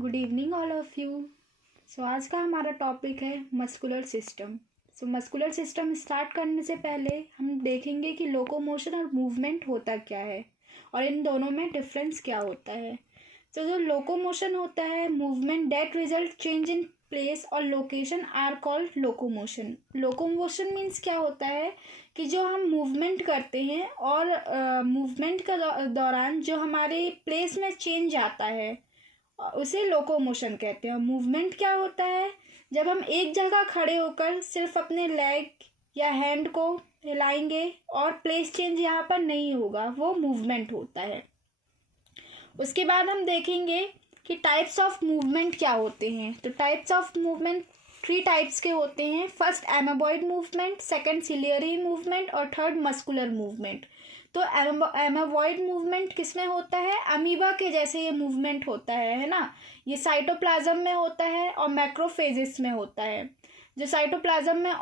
Good evening all of you. So आज का हमारा टॉपिक है muscular system. So muscular system start करने से पहले हम देखेंगे कि लोकोमोशन और मूवमेंट होता क्या है और इन दोनों में डिफरेंस क्या होता है। तो जो लोकोमोशन होता है, movement that result change in place और location are called locomotion. Locomotion means क्या होता है कि जो हम मूवमेंट करते हैं और मूवमेंट का दौरान जो हमारे प्लेस में चेंज आता है उसे लोकोमोशन कहते हैं। मूवमेंट क्या होता है, जब हम एक जगह खड़े होकर सिर्फ अपने लेग या हैंड को हिलाएंगे और प्लेस चेंज यहाँ पर नहीं होगा, वो मूवमेंट होता है। उसके बाद हम देखेंगे कि टाइप्स ऑफ मूवमेंट क्या होते हैं। तो टाइप्स ऑफ मूवमेंट 3 टाइप्स के होते हैं। First amoeboid movement, second ciliary movement और थर्ड मस्कुलर मूवमेंट। तो एमेबॉइड मूवमेंट किसमें होता है, अमीबा के जैसे ये मूवमेंट होता है ना। ये साइटोप्लाज्म में होता है और मैक्रोफेजेस में होता है। जो साइटोप्लाज्म में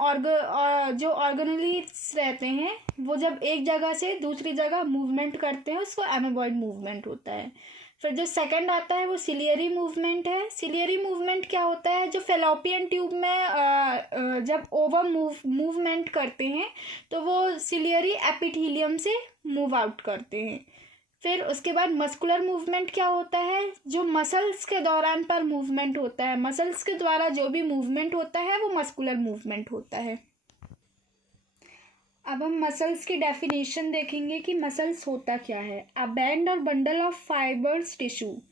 जो ऑर्गेनेल्स रहते हैं वो जब एक जगह से दूसरी जगह मूवमेंट करते हैं उसको एमेबॉइड मूवमेंट होता है। फिर जो सेकंड आता है वो सिलियरी मूवमेंट है। सिलियरी मूवमेंट क्या होता है, जो फेलोपियन ट्यूब में जब ओवम मूवमेंट करते हैं तो वो सिलियरी एपिथेलियम से मूव आउट करते हैं। फिर उसके बाद मस्कुलर मूवमेंट क्या होता है, जो मसल्स के दौरान पर मूवमेंट होता है। मसल्स के द्वारा जो भी मूवमेंट होता है वो मस्कुलर मूवमेंट होता है। अब हम मसल्स की डेफिनेशन देखेंगे कि मसल्स होता क्या है। अ बैंड और बंडल ऑफ फाइबर्स टिश्यू,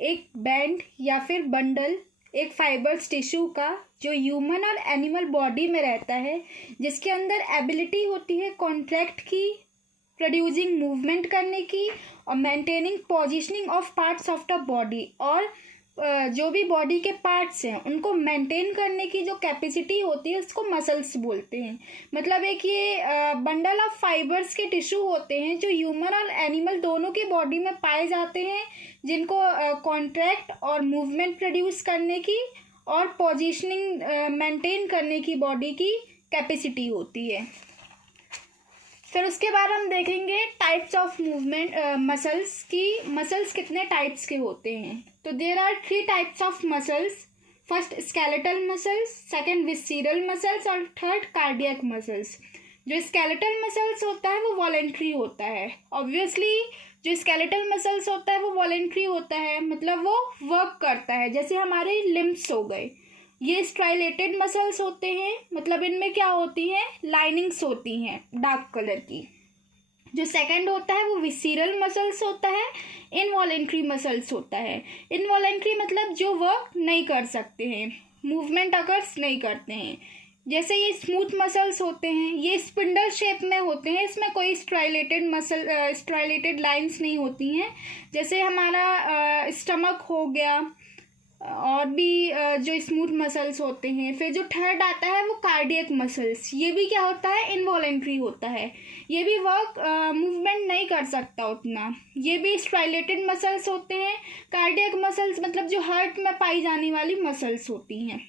एक बैंड या फिर बंडल एक फाइबर्स टिश्यू का जो ह्यूमन और एनिमल बॉडी में रहता है, जिसके अंदर एबिलिटी होती है कॉन्ट्रैक्ट की, प्रोड्यूसिंग मूवमेंट करने की और maintaining positioning of parts of the body, और जो भी बॉडी के पार्ट्स हैं उनको मेंटेन करने की जो कैपेसिटी होती है उसको मसल्स बोलते हैं। मतलब एक ये बंडल ऑफ फाइबर्स के टिश्यू होते हैं जो ह्यूमन और एनिमल दोनों की बॉडी में पाए जाते हैं, जिनको कॉन्ट्रैक्ट और मूवमेंट प्रोड्यूस करने की और पोजिशनिंग मेंटेन करने की बॉडी की कैपेसिटी होती है। फिर उसके बाद हम देखेंगे टाइप्स ऑफ मूवमेंट मसल्स की। मसल्स कितने टाइप्स के होते हैं, तो there are 3 types of muscles. First skeletal muscles, second visceral muscles और थर्ड कार्डियक मसल्स। जो स्केलेटल मसल्स होता है वो वॉलेंट्री होता है। ऑब्वियसली जो स्केलेटल मसल्स होता है वो वॉलेंट्री होता है, मतलब वो वर्क करता है, जैसे हमारे लिम्ब्स हो गए। ये स्ट्राइलेटेड मसल्स होते हैं, मतलब इनमें क्या होती हैं, लाइनिंग्स होती हैं डार्क कलर की। जो सेकंड होता है वो विसीरल मसल्स होता है, इनवॉलेंट्री मसल्स होता है। इनवॉलेंट्री मतलब जो वर्क नहीं कर सकते हैं, मूवमेंट अकर्स नहीं करते हैं। जैसे ये स्मूथ मसल्स होते हैं, ये स्पिंडल शेप में होते हैं, इसमें कोई स्ट्राइलेटेड लाइंस नहीं होती हैं, जैसे हमारा स्टमक हो गया और भी जो स्मूथ मसल्स होते हैं। फिर जो थर्ड आता है वो कार्डियक मसल्स, ये भी क्या होता है, इनवॉलेंट्री होता है। ये भी वर्क मूवमेंट नहीं कर सकता उतना, ये भी स्ट्राइलेटेड मसल्स होते हैं। कार्डियक मसल्स मतलब जो हार्ट में पाई जाने वाली मसल्स होती हैं।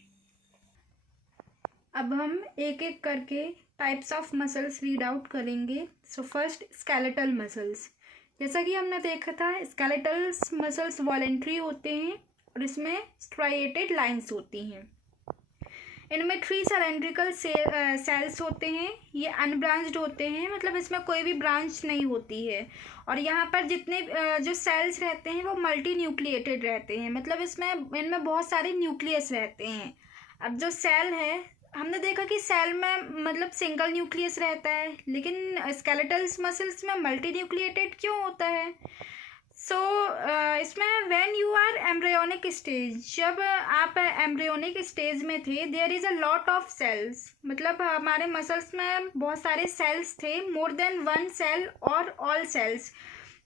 अब हम एक एक करके types of muscles read out करेंगे। So first skeletal muscles. जैसा कि हमने देखा था, स्केलेटल मसल्स वॉलेंट्री होते हैं और इसमें स्ट्राइएटेड लाइंस होती हैं। इनमें 3 सिलेंड्रिकल सेल्स होते हैं। ये अनब्रांच्ड होते हैं, मतलब इसमें कोई भी ब्रांच नहीं होती है। और यहाँ पर जितने जो सेल्स रहते हैं वो मल्टी न्यूक्लिएटेड रहते हैं, मतलब इनमें बहुत सारे न्यूक्लियस रहते हैं। अब जो सेल है, हमने देखा कि सेल में मतलब सिंगल न्यूक्लियस रहता है, लेकिन स्केलेटल मसल्स में मल्टी न्यूक्लिएटेड क्यों होता है। इसमें when you are embryonic stage, जब आप एम्ब्रियोनिक स्टेज में थे, there is a lot of cells, मतलब हमारे मसल्स में बहुत सारे सेल्स थे, मोर देन 1 सेल और ऑल सेल्स,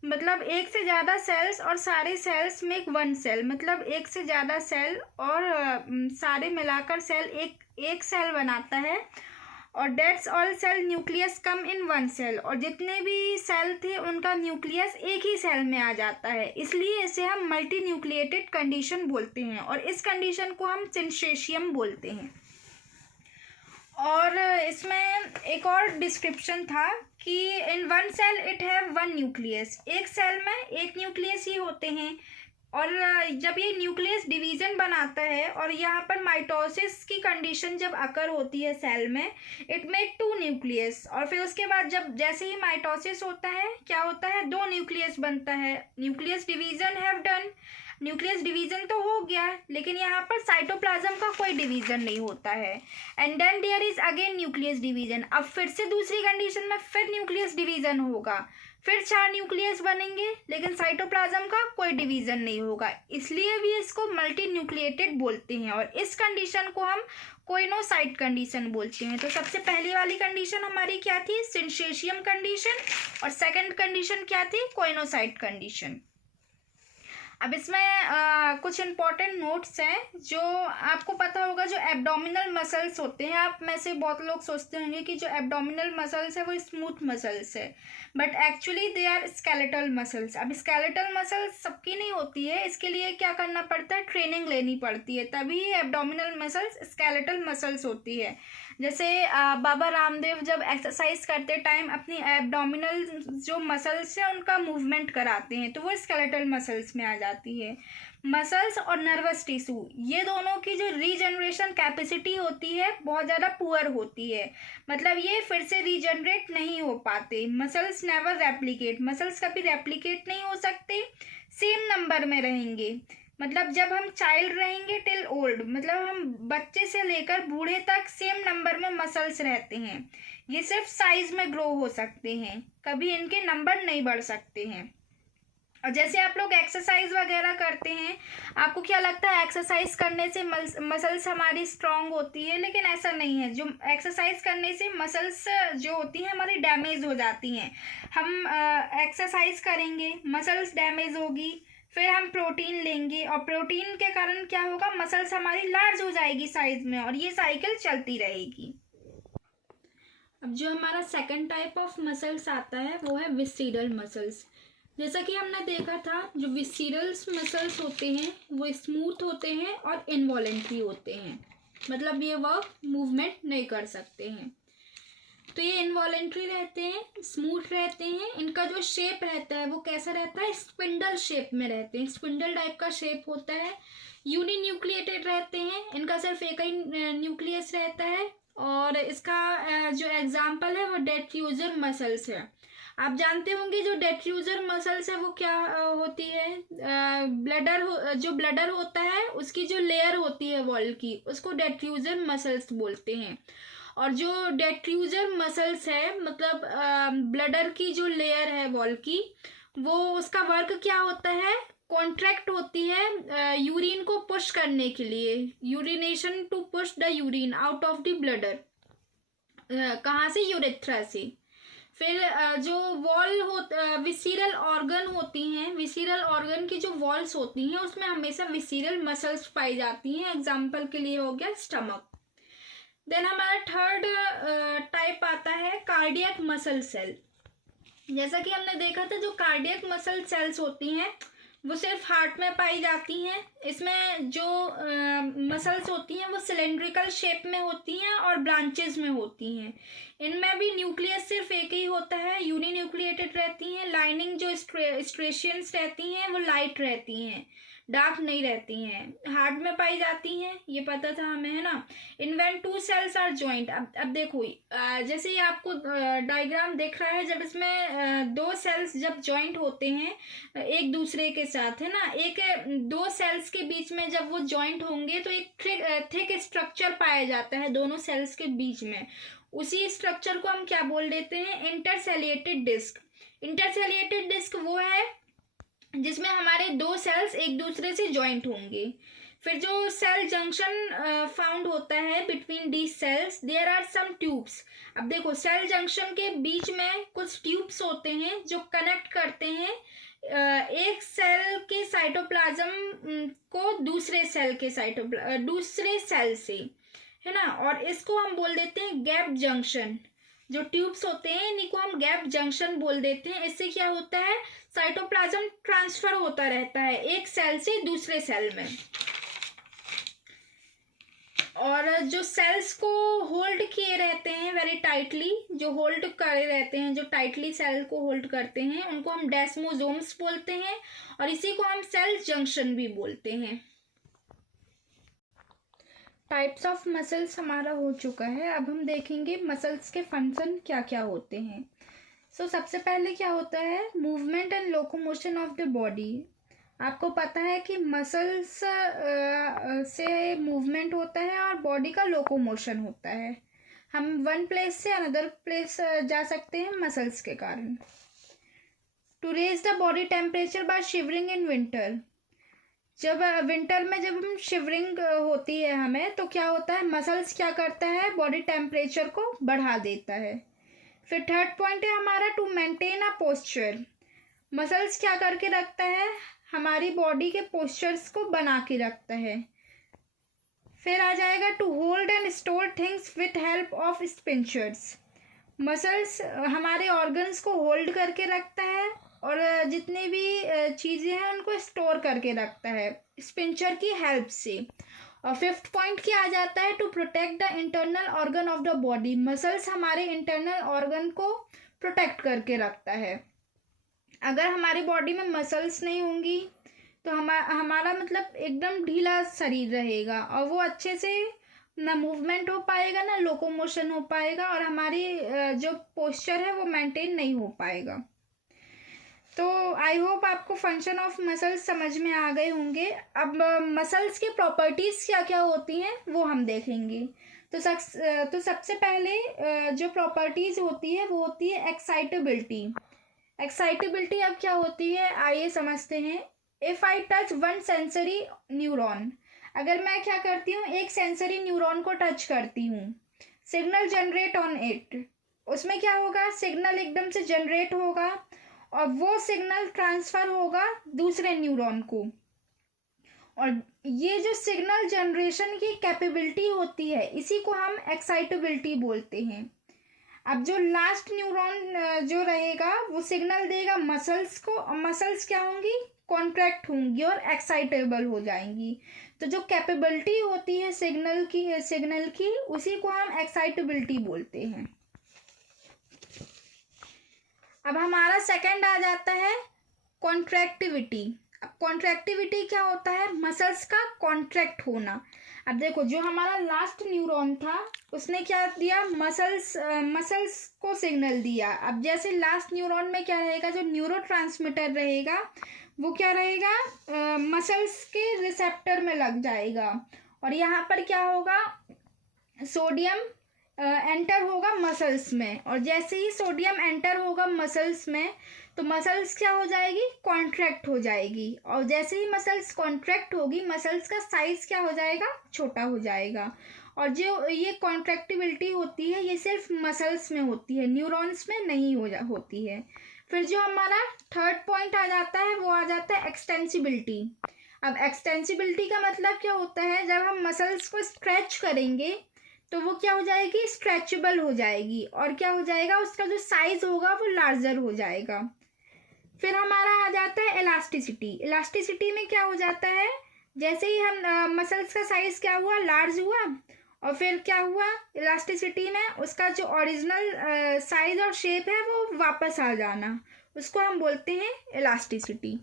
मतलब एक से ज़्यादा सेल्स और सारे सेल्स मेक 1 सेल, मतलब एक से ज़्यादा सेल और सारे मिलाकर सेल एक सेल बनाता है। और that's all cell nucleus come in 1 cell, और जितने भी सेल थे उनका न्यूक्लियस एक ही सेल में आ जाता है, इसलिए इसे हम मल्टी न्यूक्लिएटेड कंडीशन बोलते हैं, और इस कंडीशन को हम सिंसेशियम बोलते हैं। और इसमें एक और डिस्क्रिप्शन था कि इन 1 सेल इट हैव 1 न्यूक्लियस, एक सेल में एक न्यूक्लियस ही होते हैं। और जब ये न्यूक्लियस डिवीजन बनाता है और यहाँ पर माइटोसिस की कंडीशन जब अकर होती है सेल में, इट मेक टू न्यूक्लियस। और फिर उसके बाद जब जैसे ही माइटोसिस होता है क्या होता है, दो न्यूक्लियस बनता है। Nucleus division have done, nucleus division तो हो गया, लेकिन यहाँ पर साइटोप्लाज्म का कोई डिवीजन नहीं होता है। And then there is again nucleus division, अब फिर से दूसरी कंडीशन में फिर न्यूक्लियस डिवीजन होगा, फिर 4 न्यूक्लियस बनेंगे, लेकिन साइटोप्लाज्म का कोई डिवीजन नहीं होगा, इसलिए भी इसको मल्टी न्यूक्लिएटेड बोलते हैं। और इस कंडीशन को हम कोइनोसाइट कंडीशन बोलते हैं। तो सबसे पहली वाली कंडीशन हमारी क्या थी, सिंसेशियम कंडीशन, और सेकंड कंडीशन क्या थी, कोइनोसाइट कंडीशन। अब इसमें कुछ इम्पॉर्टेंट नोट्स हैं जो आपको पता होगा। जो एब्डोमिनल मसल्स होते हैं, आप में से बहुत लोग सोचते होंगे कि जो एब्डोमिनल मसल्स है वो स्मूथ मसल्स है, but actually they are skeletal muscles. अब स्केलेटल मसल्स सबकी नहीं होती है, इसके लिए क्या करना पड़ता है, ट्रेनिंग लेनी पड़ती है, तभी एब्डोमिनल मसल्स स्केलेटल मसल्स होती है। जैसे बाबा रामदेव जब एक्सरसाइज करते टाइम अपनी एब्डोमिनल जो मसल्स हैं उनका मूवमेंट कराते हैं, तो वो स्केलेटल मसल्स में आ जाती है। मसल्स और नर्वस टिश्यू, ये दोनों की जो रीजनरेशन कैपेसिटी होती है बहुत ज़्यादा पुअर होती है, मतलब ये फिर से रीजनरेट नहीं हो पाते। मसल्स नेवर रेप्लिकेट, मसल्स कभी रेप्लिकेट नहीं हो सकते, सेम नंबर में रहेंगे। मतलब जब हम चाइल्ड रहेंगे टिल ओल्ड, मतलब हम बच्चे से लेकर बूढ़े तक सेम नंबर में मसल्स रहते हैं। ये सिर्फ साइज में ग्रो हो सकते हैं, कभी इनके नंबर नहीं बढ़ सकते हैं। और जैसे आप लोग एक्सरसाइज वगैरह करते हैं, आपको क्या लगता है एक्सरसाइज करने से मसल्स हमारी स्ट्रांग होती है, लेकिन ऐसा नहीं है। जो एक्सरसाइज करने से मसल्स जो होती हैं हमारी डैमेज हो जाती हैं। हम एक्सरसाइज करेंगे, मसल्स डैमेज होगी, फिर हम प्रोटीन लेंगे और प्रोटीन के कारण क्या होगा, मसल्स हमारी लार्ज हो जाएगी साइज में, और ये साइकिल चलती रहेगी। अब जो हमारा सेकंड टाइप ऑफ मसल्स आता है वो है विस्सीरल मसल्स। जैसा कि हमने देखा था, जो विस्सीरल मसल्स होते हैं वो स्मूथ होते हैं और इनवॉलेंट्री होते हैं, मतलब ये वर्क मूवमेंट नहीं कर सकते हैं। तो ये इनवॉलेंट्री रहते हैं, स्मूथ रहते हैं। इनका जो शेप रहता है वो कैसा रहता है, स्पिंडल शेप में रहते हैं, स्पिंडल टाइप का शेप होता है। यूनिन्यूक्लिएटेड रहते हैं, इनका सिर्फ एक ही न्यूक्लियस रहता है। और इसका जो एग्जाम्पल है वो डेट्यूजर मसल्स है। आप जानते होंगे जो डेट्यूजर मसल्स है वो क्या होती है, जो ब्लडर होता है उसकी जो लेयर होती है वॉल की, उसको डेट्यूजर मसल्स बोलते हैं। और जो डेट्रूजर मसल्स है, मतलब ब्लडर की जो लेयर है वॉल की, वो उसका वर्क क्या होता है, कॉन्ट्रैक्ट होती है यूरिन को पुश करने के लिए, urination to push the urine out of the bladder. कहाँ से, यूरेथ्रा से। फिर जो वॉल विसीरल ऑर्गन होती हैं, विसीरल ऑर्गन की जो वॉल्स होती हैं उसमें हमेशा विसीरल मसल्स पाई जाती हैं। एग्जाम्पल के लिए हो गया स्टमक। देन हमारा थर्ड टाइप आता है कार्डियक मसल सेल। जैसा कि हमने देखा था, जो कार्डियक मसल सेल्स होती हैं वो सिर्फ हार्ट में पाई जाती हैं। इसमें जो मसल्स होती हैं वो सिलेंड्रिकल शेप में होती हैं और ब्रांचेस में होती हैं। इनमें भी न्यूक्लियस सिर्फ एक ही होता है, यूनिन्यूक्लिएटेड रहती हैं। लाइनिंग जो स्ट्रेशियंस रहती हैं वो लाइट रहती हैं, डार्क नहीं रहती हैं। हार्ट में पाई जाती हैं, ये पता था हमें, है ना। In when two cells are joint, अब देखो जैसे ये आपको डायग्राम दिख रहा है, जब इसमें दो सेल्स जब जॉइंट होते हैं एक दूसरे के साथ, है ना, एक दो सेल्स के बीच में जब वो जॉइंट होंगे तो एक थिक स्ट्रक्चर पाया जाता है दोनों सेल्स के बीच में। उसी स्ट्रक्चर को हम क्या बोल देते हैं, इंटरसेलिएटेड डिस्क। इंटरसेलिएटेड डिस्क वो है जिसमें हमारे दो सेल्स एक दूसरे से जॉइंट होंगे। फिर जो सेल जंक्शन फाउंड होता है between the cells, there are some tubes. अब देखो, सेल जंक्शन के बीच में कुछ ट्यूब्स होते हैं जो कनेक्ट करते हैं एक सेल के साइटोप्लाज्म को दूसरे सेल से, है ना। और इसको हम बोल देते हैं गैप जंक्शन। जो ट्यूब्स होते हैं इन्हीं को हम गैप जंक्शन बोल देते हैं। इससे क्या होता है, साइटोप्लाज्म ट्रांसफर होता रहता है एक सेल से दूसरे सेल में। और जो सेल्स को होल्ड किए रहते हैं वेरी टाइटली, जो होल्ड करे रहते हैं, जो टाइटली सेल को होल्ड करते हैं, उनको हम डेस्मोसोम्स बोलते हैं और इसी को हम सेल जंक्शन भी बोलते हैं। टाइप्स ऑफ मसल्स हमारा हो चुका है। अब हम देखेंगे मसल्स के फंक्शन क्या क्या होते हैं। सबसे पहले क्या होता है, movement and locomotion of the body. आपको पता है कि मसल्स से मूवमेंट होता है और बॉडी का लोकोमोशन होता है। हम वन प्लेस से अनदर प्लेस जा सकते हैं मसल्स के कारण। To raise the body temperature by shivering in winter. जब विंटर में जब हम शिवरिंग होती है हमें, तो क्या होता है, मसल्स क्या करता है, बॉडी टेम्परेचर को बढ़ा देता है। फिर थर्ड पॉइंट है हमारा to maintain a posture. Muscles क्या करके रखता है, हमारी बॉडी के पोस्चर्स को बना के रखता है। फिर आ जाएगा to hold and store things with help of sphincters. Muscles हमारे ऑर्गन्स को होल्ड करके रखता है और जितनी भी चीज़ें हैं उनको स्टोर करके रखता है स्पिंचर की हेल्प से। और फिफ्थ पॉइंट क्या आ जाता है, to protect the internal organ of the body. Muscles हमारे इंटरनल ऑर्गन को प्रोटेक्ट करके रखता है। अगर हमारी बॉडी में मसल्स नहीं होंगी तो हमारा मतलब एकदम ढीला शरीर रहेगा और वो अच्छे से ना मूवमेंट हो पाएगा, ना लोकोमोशन हो पाएगा और हमारी जो पोस्चर है वो मेंटेन नहीं हो पाएगा। तो आई होप आपको फंक्शन ऑफ मसल्स समझ में आ गए होंगे। अब मसल्स की प्रॉपर्टीज़ क्या क्या होती हैं वो हम देखेंगे। तो सबसे पहले जो प्रॉपर्टीज़ होती है वो होती है एक्साइटेबिलिटी। एक्साइटेबिलिटी अब क्या होती है, आइए समझते हैं। If I touch one sensory neuron, अगर मैं क्या करती हूँ, एक सेंसरी न्यूरॉन को टच करती हूँ, सिग्नल जनरेट ऑन इट, उसमें क्या होगा, सिग्नल एकदम से जनरेट होगा और वो सिग्नल ट्रांसफ़र होगा दूसरे न्यूरॉन को। और ये जो सिग्नल जनरेशन की कैपेबिलिटी होती है इसी को हम एक्साइटेबिलिटी बोलते हैं। अब जो लास्ट न्यूरॉन जो रहेगा वो सिग्नल देगा मसल्स को और मसल्स क्या होंगी, कॉन्ट्रैक्ट होंगी और एक्साइटेबल हो जाएंगी। तो जो कैपेबिलिटी होती है सिग्नल की उसी को हम एक्साइटेबिलिटी बोलते हैं। अब हमारा सेकंड आ जाता है कॉन्ट्रैक्टिविटी। अब कॉन्ट्रैक्टिविटी क्या होता है, मसल्स का कॉन्ट्रैक्ट होना। अब देखो जो हमारा लास्ट न्यूरॉन था उसने क्या दिया, मसल्स को सिग्नल दिया। अब जैसे लास्ट न्यूरॉन में क्या रहेगा, जो न्यूरोट्रांसमीटर रहेगा वो क्या रहेगा, मसल्स के रिसेप्टर में लग जाएगा और यहाँ पर क्या होगा, सोडियम एंटर होगा मसल्स में। और जैसे ही सोडियम एंटर होगा मसल्स में तो मसल्स क्या हो जाएगी, कॉन्ट्रैक्ट हो जाएगी। और जैसे ही मसल्स कॉन्ट्रैक्ट होगी मसल्स का साइज क्या हो जाएगा, छोटा हो जाएगा। और जो ये कॉन्ट्रैक्टिबिलिटी होती है ये सिर्फ मसल्स में होती है, न्यूरॉन्स में नहीं होती है। फिर जो हमारा थर्ड पॉइंट आ जाता है वो आ जाता है एक्सटेंसिबिलिटी। अब एक्सटेंसिबिलिटी का मतलब क्या होता है, जब हम मसल्स को स्ट्रेच करेंगे तो वो क्या हो जाएगी, स्ट्रेचेबल हो जाएगी और क्या हो जाएगा, उसका जो साइज होगा वो लार्जर हो जाएगा। फिर हमारा आ जाता है इलास्टिसिटी। इलास्टिसिटी में क्या हो जाता है, जैसे ही हम मसल्स का साइज क्या हुआ, लार्ज हुआ और फिर क्या हुआ, इलास्टिसिटी में उसका जो ओरिजिनल साइज और शेप है वो वापस आ जाना, उसको हम बोलते हैं इलास्टिसिटी।